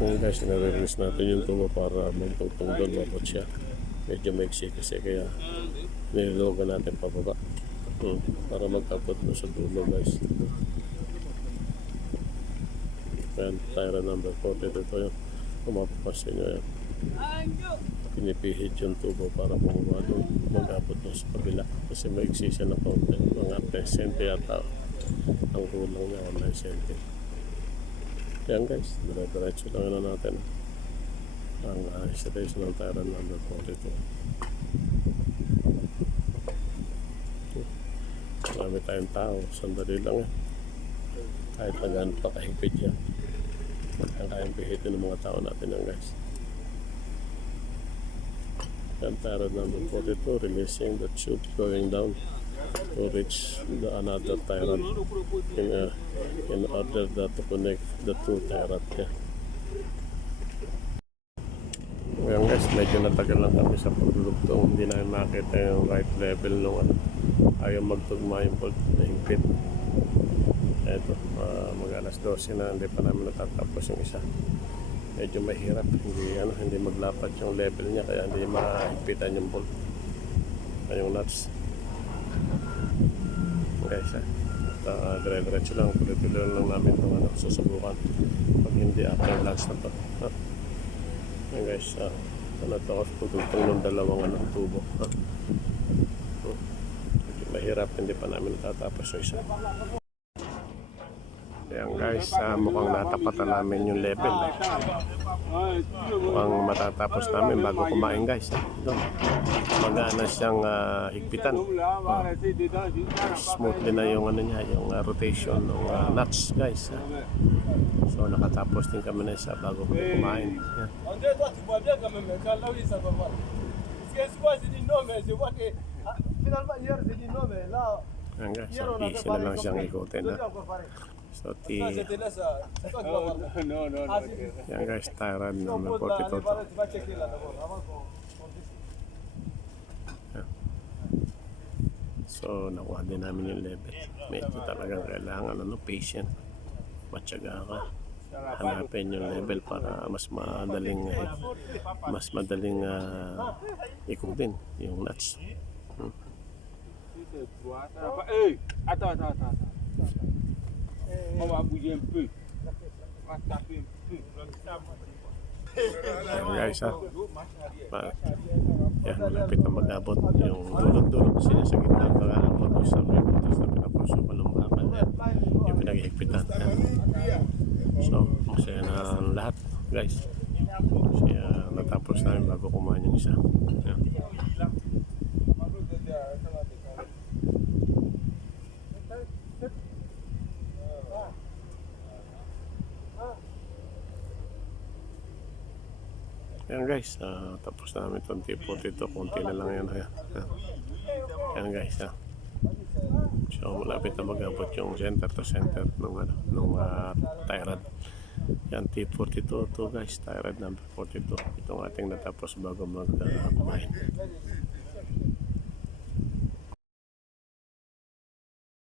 Kung guys, nare-release natin yung tubo para magtugtong doon, mabot siya. Medyo maiksi kasi kaya nililogan natin pababa. Para magkapot na sa dulo guys. Yan, tire number 40 ito yun. Kung mapapasin nyo yan. Pinipihit yung tubo para bumaba doon. Magkapot na sa kabila. Kasi maiksi siya na konti. Mga 10 centi yata. Ang kulang niya, 9 centi. Yan guys, dire-diretso lang na natin ang installation ng tire number 42. Marami tayong tao, sandali lang kahit na gano'n pa kahigpit yan, kayang pihitin ng mga tao natin yan guys. Yan, tire number 42, releasing the tube going down to reach the another tire in order to connect the two tire. Ngayon guys, medyo natagal lang kami sa pagdudugtong. Hindi namin makita yung right level nung ayaw magtugma yung bolt na higpit. Eto, mag alas 12 na, hindi pa namin natatapos yung isa. Medyo mahirap, hindi maglapat yung level niya, kaya hindi mahigpitan yung bolt yung nuts. Guys, dire-diretso lang, tuloy-tuloy lang namin itong susubukan. Pag hindi after lunch na to. Yan guys, ito ako tutugtong ng dalawang tubo. Mahirap, hindi pa namin natatapos yung isa. Yan guys, mukhang natapatan namin yung level. Mukhang matatapos namin bago kumain guys. Magana siyang higpitan. Smoothly na yung niya, yung rotation ng nuts guys. So nakatapos din kami na isa bago kami kumain. Yan. Yan guys, so easy na lang siyang ikutin. So yan guys, tire number 42. So nakuha din namin yung level. Medyo talagang kailangan patient, matyaga ka, hanapin yung level para mas madaling ikutin yung nuts. Attends. On va bouger un peu. On va taper un peu. Ayan guys yan, malapit na mag-abot yung dulot-dulot kasi sa gitna ng mag-abot sa may butas na pinapasukan ng bakal yung pinag-iigpitan. So masaya na ang lahat guys kasi natapos namin bago kumain yung isa. Yan guys, tapos namin itong T42, konti na lang yan. Yan guys, so malapit na mag-abot yung center to center nung tie rod. Yan T42 to guys, tie rod number 42. Itong ating natapos bago mag-kumain.